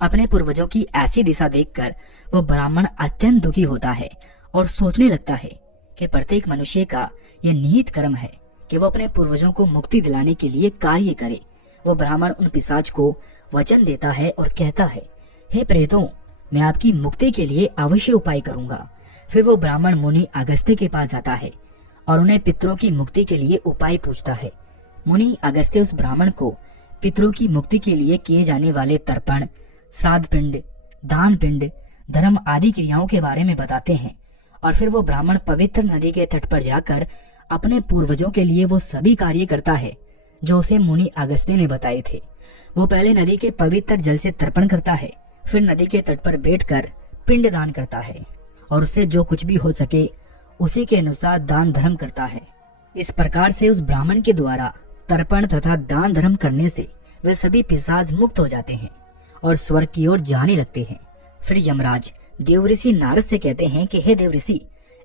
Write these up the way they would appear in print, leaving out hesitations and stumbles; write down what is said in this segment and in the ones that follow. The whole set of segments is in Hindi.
अपने पूर्वजों की ऐसी दिशा देखकर वो ब्राह्मण अत्यंत दुखी होता है और सोचने लगता है कि प्रत्येक मनुष्य का यह निहित कर्म है कि वो अपने पूर्वजों को मुक्ति दिलाने के लिए कार्य करे। वो ब्राह्मण उन पिशाच को वचन देता है और कहता है, हे प्रेतों, मैं आपकी मुक्ति के लिए अवश्य उपाय करूंगा। फिर वो ब्राह्मण मुनि अगस्त्य के पास जाता है और उन्हें पितरों की मुक्ति के लिए उपाय पूछता है। मुनि अगस्त्य उस ब्राह्मण को पितरों की मुक्ति के लिए किए जाने वाले तर्पण, श्राद्ध पिंड, दान पिंड, धर्म आदि क्रियाओं के बारे में बताते हैं और फिर वो ब्राह्मण पवित्र नदी के तट पर जाकर अपने पूर्वजों के लिए वो सभी कार्य करता है जो उसे मुनि अगस्त्य ने बताए थे। वो पहले नदी के पवित्र जल से तर्पण करता है, फिर नदी के तट पर बैठकर पिंड दान करता है और उससे जो कुछ भी हो सके उसी के अनुसार दान धर्म करता है। इस प्रकार से उस ब्राह्मण के द्वारा तर्पण तथा दान धर्म करने से वे सभी पिशाच मुक्त हो जाते हैं और स्वर्ग की ओर जाने लगते हैं। फिर यमराज देवऋषि नारद से कहते हैं कि हे देवऋषि,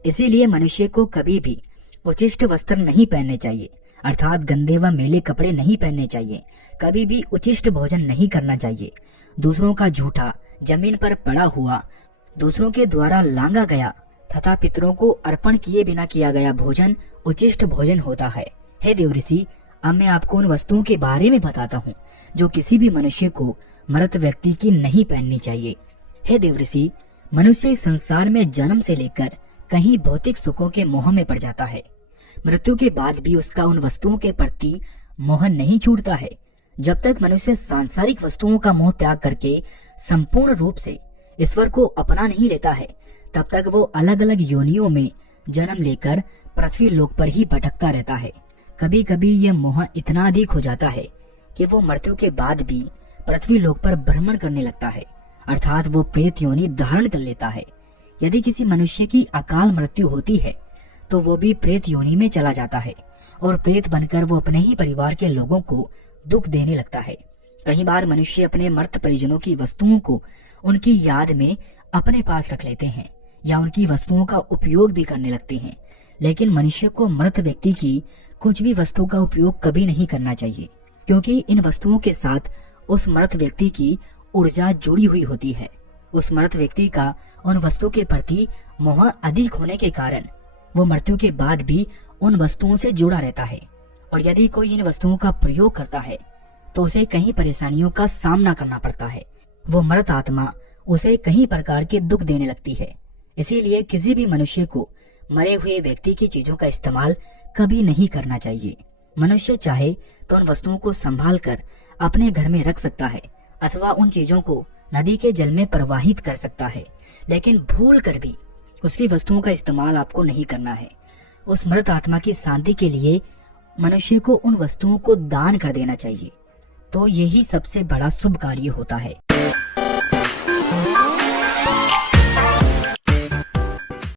इसीलिए मनुष्य को कभी भी उचिष्ट वस्त्र नहीं पहनने चाहिए, अर्थात गंदे व मैले कपड़े नहीं पहनने चाहिए। कभी भी उचिष्ट भोजन नहीं करना चाहिए। दूसरों का झूठा, जमीन पर पड़ा हुआ, दूसरों के द्वारा लांगा गया तथा पितरों को अर्पण किए बिना किया गया भोजन उचिष्ट भोजन होता है। हे देवऋषि, अब मैं आपको उन वस्तुओं के बारे में बताता हूँ जो किसी भी मनुष्य को मृत व्यक्ति की नहीं पहननी चाहिए। हे देवऋषि, मनुष्य इस संसार में जन्म से लेकर कहीं भौतिक सुखों के मोह में पड़ जाता है। मृत्यु के बाद भी उसका उन वस्तुओं के प्रति मोह नहीं छूटता है। जब तक मनुष्य सांसारिक वस्तुओं का मोह त्याग करके संपूर्ण रूप से ईश्वर को अपना नहीं लेता है, तब तक वो अलग अलग योनियों में जन्म लेकर पृथ्वी लोक पर ही भटकता रहता है। कभी कभी यह मोह इतना अधिक हो जाता है कि वो मृत्यु के बाद भी पृथ्वी लोक पर भ्रमण करने लगता है, अर्थात वो प्रेत योनि धारण कर लेता है। यदि किसी मनुष्य की अकाल मृत्यु होती है तो वो भी प्रेत योनि में चला जाता है और प्रेत बनकर वो अपने ही परिवार के लोगों को दुख देने लगता है। कई बार मनुष्य अपने मृत परिजनों की वस्तुओं को उनकी याद में अपने पास रख लेते हैं या उनकी वस्तुओं का उपयोग भी करने लगते हैं, लेकिन मनुष्य को मृत व्यक्ति की कुछ भी वस्तु का उपयोग कभी नहीं करना चाहिए, क्योंकि इन वस्तुओं के साथ उस मृत व्यक्ति की ऊर्जा जुड़ी हुई होती है। उस मृत व्यक्ति का उन वस्तु के प्रति मोह अधिक होने के कारण वो मृत्यु के बाद भी उन वस्तुओं से जुड़ा रहता है और यदि कोई इन वस्तुओं का प्रयोग करता है तो उसे कई परेशानियों का सामना करना पड़ता है। वो मृत आत्मा उसे कई प्रकार के दुख देने लगती है। इसीलिए किसी भी मनुष्य को मरे हुए व्यक्ति की चीजों का इस्तेमाल कभी नहीं करना चाहिए। मनुष्य चाहे तो उन वस्तुओं को संभाल कर अपने घर में रख सकता है अथवा उन चीजों को नदी के जल में प्रवाहित कर सकता है, लेकिन भूल कर भी उसकी वस्तुओं का इस्तेमाल आपको नहीं करना है। उस मृत आत्मा की शांति के लिए मनुष्य को उन वस्तुओं को दान कर देना चाहिए, तो यही सबसे बड़ा शुभ कार्य होता है।